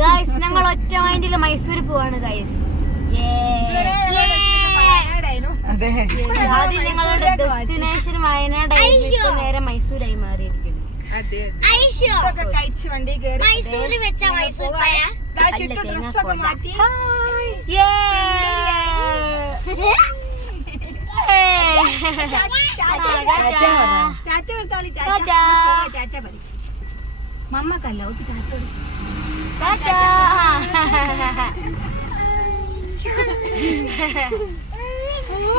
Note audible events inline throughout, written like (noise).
Guys ഞങ്ങൾ ഒറ്റ മൈൻഡിൽ മൈസൂർ പോവാണ് ഗൈസ് അതെ. ആദ്യം ഞങ്ങളുടെ ഡെസ്റ്റിനേഷൻ വയനാടായിരുന്നു. നേരെ മൈസൂരായി മാറിയിരിക്കുന്നു. മമ്മക്കല്ല ഒത്തി ടാറ്റ കൊടുത്തു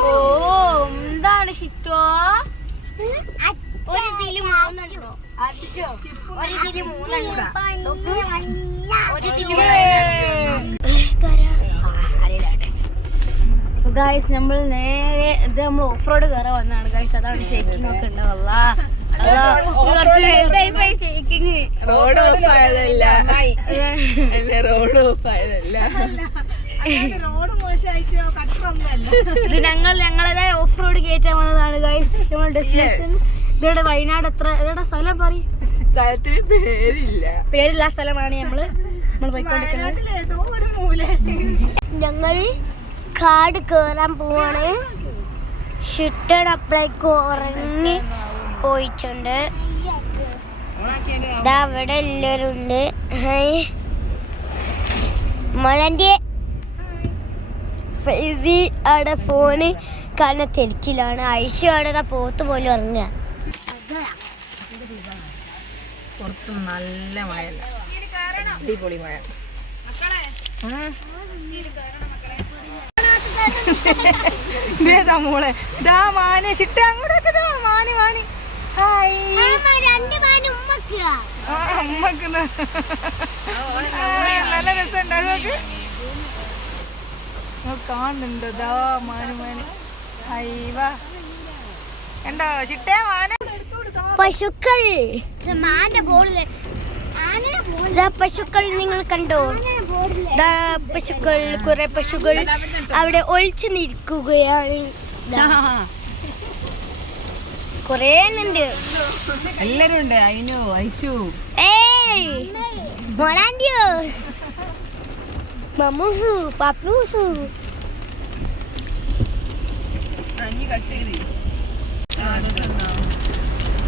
ഓ (laughs) എന്താണ് ഷിറ്റോ? ഒരു ഇതിൽ മൂന്നെണ്ണോ? ഒരു ഇതിൽ മൂന്നെണ്ണോ? ഒരു ഇതിൽ ഗായ്സ് നമ്മൾ നേരെ ഇത് നമ്മൾ ഓഫ് റോഡ് കയറാൻ വന്നതാണ്. ഗായ്സ് അതാണ് ഷേക്കിംഗ് ഒക്കെ ഉണ്ടാവല്ല ഷേക്കിങ് റോഡ് ഓഫ് ആയതല്ല. അല്ല റോഡ് ഓഫ് ആയതല്ല. ഇത് ഞങ്ങൾ ഞങ്ങളുടേതായ ഓഫ് റോഡ് കയറ്റാൻ വന്നതാണ് ഗൈസ് നമ്മൾ ഡെസ്റ്റിനേഷൻ ഇതോടെ വയനാട് എത്ര ഇതോടെ സ്ഥലം പറയും. സ്ഥലത്തിന് പേരില്ല. പേരില്ല സ്ഥലമാണ് നമ്മൾ നമ്മൾ പോയിക്കൊണ്ടിരിക്കുന്നത് ഞങ്ങൾ കാട് കേറാൻ പോവാണ്. ഷിട്ടൺ അപ്ലൈക്ക് ഉറങ്ങി പോയിട്ടുണ്ട്. ദാ അവിടെ എല്ലാവരുണ്ട് ഹായ്. മലന്റെ ഫൈസി അവിടെ ഫോണ് കാരണം തിരക്കിലാണ്. ഐഷ അവിടെ പോത്ത് പോലും ഇറങ്ങുക പുറത്ത് നല്ല മഴ. അടിപൊളി മഴ. (laughs) ഇതേതാ മോളെ? ഇതാ മാനെ. ചിട്ട അങ്ങോട്ടൊക്കെ ദാ. മാന് മാന്. ഹായ്. നല്ല രസമുണ്ട്. കാണുന്നുണ്ടോ. ദാ മാനു മാനു. ഹൈവാ കണ്ടോ? ചിട്ടേ മാന. പശുക്കൾ. പശുക്കൾ നിങ്ങൾ കണ്ടോ? പശുക്കൾ കുറെ പശുക്കൾ അവിടെ ഒളിച്ചു നിൽക്കുകയാണ്. കുറേ ഉണ്ട് എല്ലാരും ഉണ്ട്. അയിനു ഐശു. മമ്മൂസു പപ്പൂസു.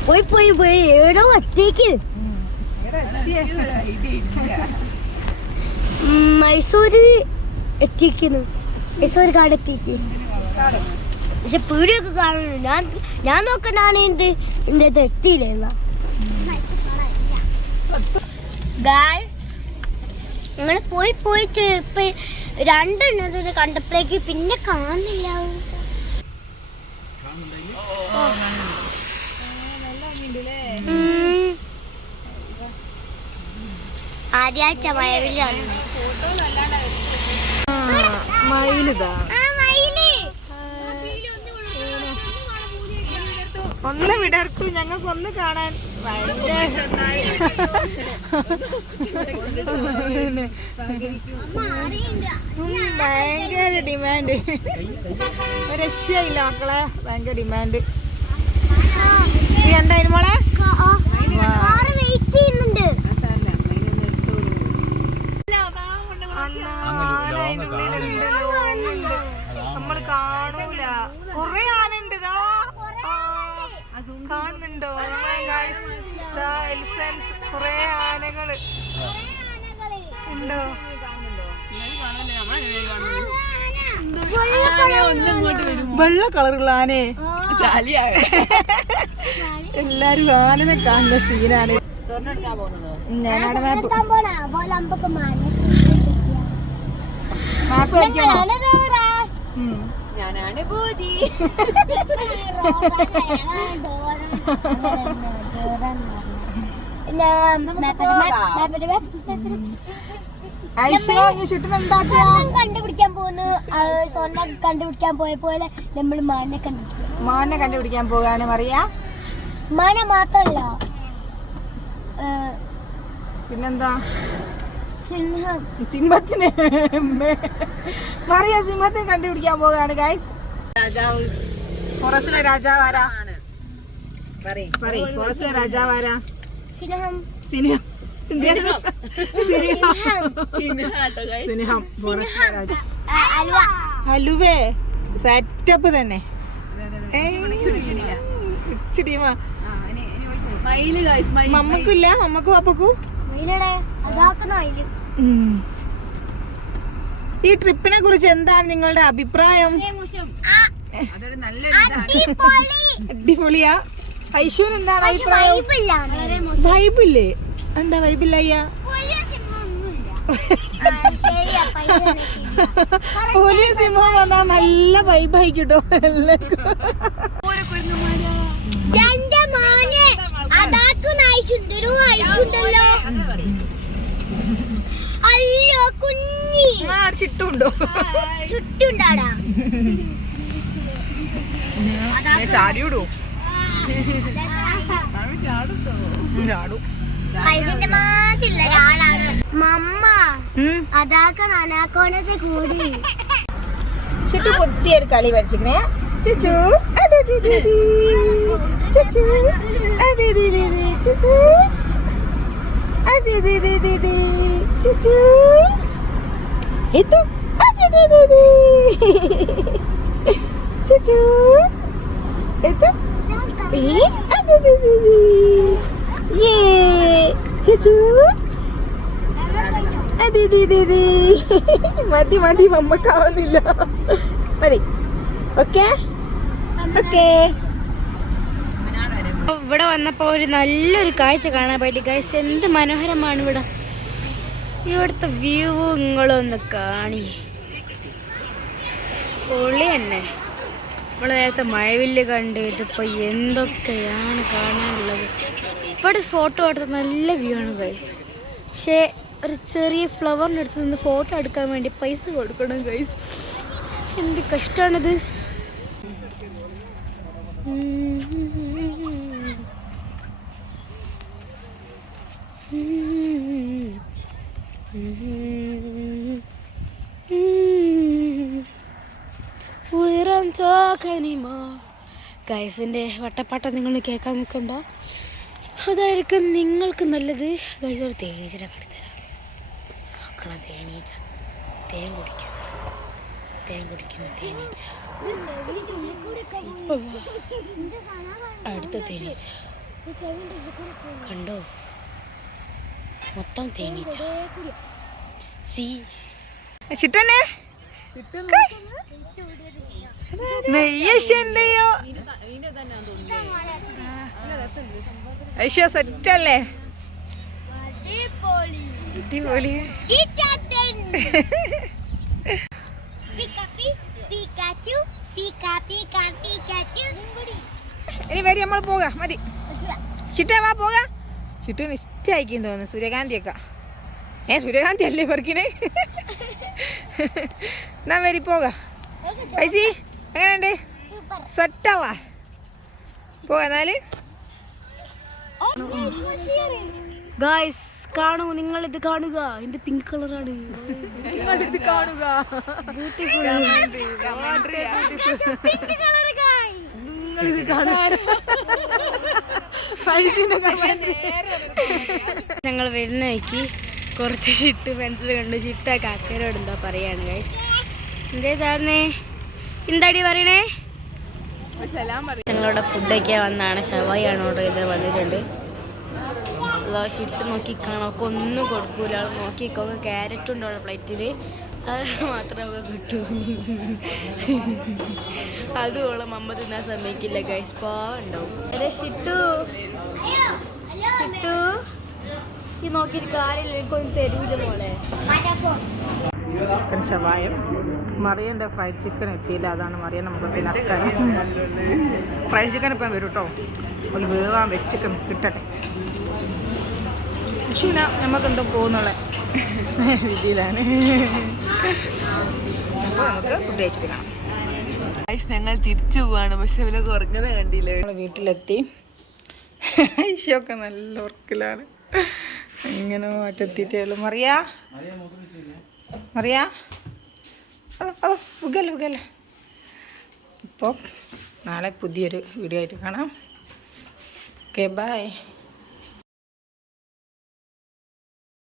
പോയി പോയി പോയി. എവിടോ ഒറ്റയ്ക്ക്. മൈസൂര് എത്തിക്കുന്നു മൈസൂർ കാടെത്തിക്ക് പക്ഷെ പീടിയൊക്കെ കാണുന്നു ഞാൻ ഞാൻ നോക്കുന്നതാണ് എന്ത്? എന്റെ തെറ്റിയില്ല നിങ്ങൾ പോയി പോയിട്ട് ഇപ്പൊ രണ്ടെണ്ണത്തിന് കണ്ടപ്പോഴേക്ക് പിന്നെ കാണുന്നില്ല. ആദ്യാഴ്ച മഴവിലാണ് മയിലിതാ. ഒന്ന് വിടർക്കൂ. ഞങ്ങൾക്ക് ഒന്ന് കാണാൻ ഭയങ്കര ഡിമാൻഡ് രക്ഷയില്ല മക്കളെ. ഭയങ്കര ഡിമാൻഡ് കണ്ടായിരുന്നു മോളെ വെയിറ്റ് ചെയ്യുന്നുണ്ട് നമ്മൾ കാണൂല കൊറേ ആനുണ്ട് ഇതാ ആ, കാണുന്നുണ്ടോ കൊറേ ഉണ്ടോ? വെള്ള കളറുള്ള ആനെ ചാലിയാ എല്ലാരും ആനനെ കാണുന്ന സീനാണ്. ഞാനവിടെ മാപ്പ് മാപ്പ്. ഞാനാണ് പൂജി. (laughs) കണ്ടുപിടിക്കാൻ പോകുന്നു. സ്വർണം കണ്ടുപിടിക്കാൻ പോയ പോലെ നമ്മൾ മാനെ കണ്ടുപിടിക്കും. മാനെ കണ്ടുപിടിക്കാൻ പോകാണ് മറിയ മാന മാത്രല്ല. പിന്നെന്താ? സിംഹം സിംഹത്തിന് മറിയ സിംഹത്തിന് കണ്ടുപിടിക്കാൻ പോകാണ് ഗൈസ് രാജാവ്. ഫോറസ്റ്റിലെ രാജാവ് ആരാ? പറയ്. സിനിഹം. ഹലുവേ സെറ്റപ്പ് തന്നെ. മമ്മക്കില്ല മമ്മക്ക് പാപ്പക്കു ഈ ട്രിപ്പിനെ കുറിച്ച് എന്താണ് നിങ്ങളുടെ അഭിപ്രായം. അടിപൊളിയാ? ഐശുവിന് എന്താണ് അഭിപ്രായം? വൈബില്ലേ എന്താ വൈബില്ല പുലിയോ. പുലി സിംഹം വന്നാ നല്ല വൈബായി കിട്ടോ എല്ലാവർക്കും. അയ്യോ കുഞ്ഞി. ആ ചിട്ടുണ്ടോ? ചുറ്റുണ്ടാടാ (laughs) ചാടിവിടൂ മമ്മ അതാക്കുന്ന അനാക്കോണത്തെ കൂടി. ചിട്ടു പുതിയൊരു കളി പഠിച്ചിരുന്നേ ചുച്ചു അതെ ദീദി ചുച്ചു അതെ ദീദി ചുച്ചു അതെ Didi ചുച്ചു itu aja Didi ചുച്ചു itu eh ada Didi ye ചുച്ചു അതെ ദീദി മതി മതി മമ്മക്കാവുന്നില്ല മതി ഓക്കെ ഓക്കെ ഇവിടെ വന്നപ്പോൾ ഒരു നല്ലൊരു കാഴ്ച കാണാൻ പറ്റി. ഗൈസ് എന്ത് മനോഹരമാണ് ഇവിടെ. ഇവിടുത്തെ വ്യൂ നിങ്ങളൊന്ന് കാണി. പൊളി തന്നെ. ഇവിടെ നേരത്തെ മഴവില്ല് കണ്ട് ഇതിപ്പോൾ എന്തൊക്കെയാണ് കാണാനുള്ളത്? ഇവിടെ ഫോട്ടോ എടുത്ത നല്ല വ്യൂ ആണ് ഗൈസ് പക്ഷേ ഒരു ചെറിയ ഫ്ലവറിന്റെ അടുത്ത് നിന്ന് ഫോട്ടോ എടുക്കാൻ വേണ്ടി പൈസ കൊടുക്കണം ഗൈസ് എന്ത് കഷ്ടമാണിത് ചോക്കനിമോ ഗൈസിന്റെ വട്ടപ്പാട്ടം നിങ്ങൾ കേൾക്കാൻ നിൽക്കണ്ട. അതായിരിക്കും നിങ്ങൾക്ക് നല്ലത്. ഗൈസ് ഒരു തേനീച്ചനെ കാണിത്തരാം നോക്കണം തേനീച്ച. തേൻ കുടിക്കും. തേൻ കുടിക്കുന്ന തേനീച്ച. അടുത്ത തേനീച്ച. കണ്ടോ? മൊത്തം തേനീച്ച. സി. ചിട്ടന്നെ നെയ്യശന്റെയോ ഐശ്വ സെറ്റല്ലേ? ഇനി വരി നമ്മൾ പോകാം മതി. ചിട്ട വാ പോകാം. ചിട്ടുവിന് ഇഷ്ടമായിക്കും തോന്നുന്നു സൂര്യകാന്തിയൊക്കെ. ഏ സൂര്യകാന്തി അല്ലേ പെറുക്കിനെ എന്നാ വരി പോകാം. പൈസി എങ്ങനെയുണ്ട്? സെറ്റല്ല പോ എന്നാൽ. ഗായ്സ് കാണൂ നിങ്ങൾ ഇത് കാണുക എന്റെ പിങ്ക് കളറാണ് ഇത് കാണുക. ഇത് കാണുക ഞങ്ങൾ വരുന്ന വഴിക്ക് കുറച്ച് ചിട്ട് പെൻസിൽ കണ്ട്. ചിട്ട കാക്കരോട് എന്താ പറയാണ് ഗൈസ് എന്തേതാന്നേ എന്താടി പറയണേ? ഞങ്ങളുടെ ഫുഡൊക്കെ വന്നാണ്. ഷവായാണ് ഓർഡർ ചെയ്ത് വന്നിട്ടുണ്ട്. അതാ ഷിട്ട് നോക്കിക്കാണൊക്കെ ഒന്നും കൊടുക്കൂല. നോക്കിക്കോ. നോക്കിക്കോക്കെ ക്യാരറ്റ് ഉണ്ടോ പ്ലേറ്റിൽ അത് മാത്രമേ നമുക്ക് കിട്ടൂ. അതുപോലെ മമ്മ തിന്നാൻ സമ്മതിക്കില്ല ഗൈസ് അതെ ഷിട്ടു. ഷിട്ടു. ഈ നോക്കിയിട്ട് കാര്യമില്ല. എനിക്കൊന്നും തരൂല മോളെ. ചിക്കൻ ഷവായും മറിയന്റെ ഫ്രൈഡ് ചിക്കൻ എത്തിയില്ല. അതാണ് മറിയ നമുക്ക് തിനക്കാൻ ഫ്രൈഡ് ചിക്കൻ ഇപ്പം വരും കേട്ടോ ഒരു വേവാൻ വെച്ചിക്കൻ കിട്ടട്ടെ. പക്ഷേ നമുക്കെന്തോ പോകുന്നുള്ള? രീതിയിലാണ് അപ്പോൾ നമുക്ക് ഫുഡ് കഴിച്ചിട്ട് കാണാം. ഞങ്ങൾ തിരിച്ചു പോവാണ്. പക്ഷെ ഇവരൊക്കെ ഉറങ്ങുന്നത് കണ്ടില്ല? നമ്മൾ വീട്ടിലെത്തി. ഐശൊക്കെ നല്ല ഉറക്കിലാണ്. ഇങ്ങനെ മാറ്റെത്തിയിട്ടേ ഉള്ളൂ. മറിയാ? മറിയാ? ഓ അപ്പോൾ നാളെ പുതിയൊരു വീഡിയോ ആയിട്ട് കാണാം. Okay bye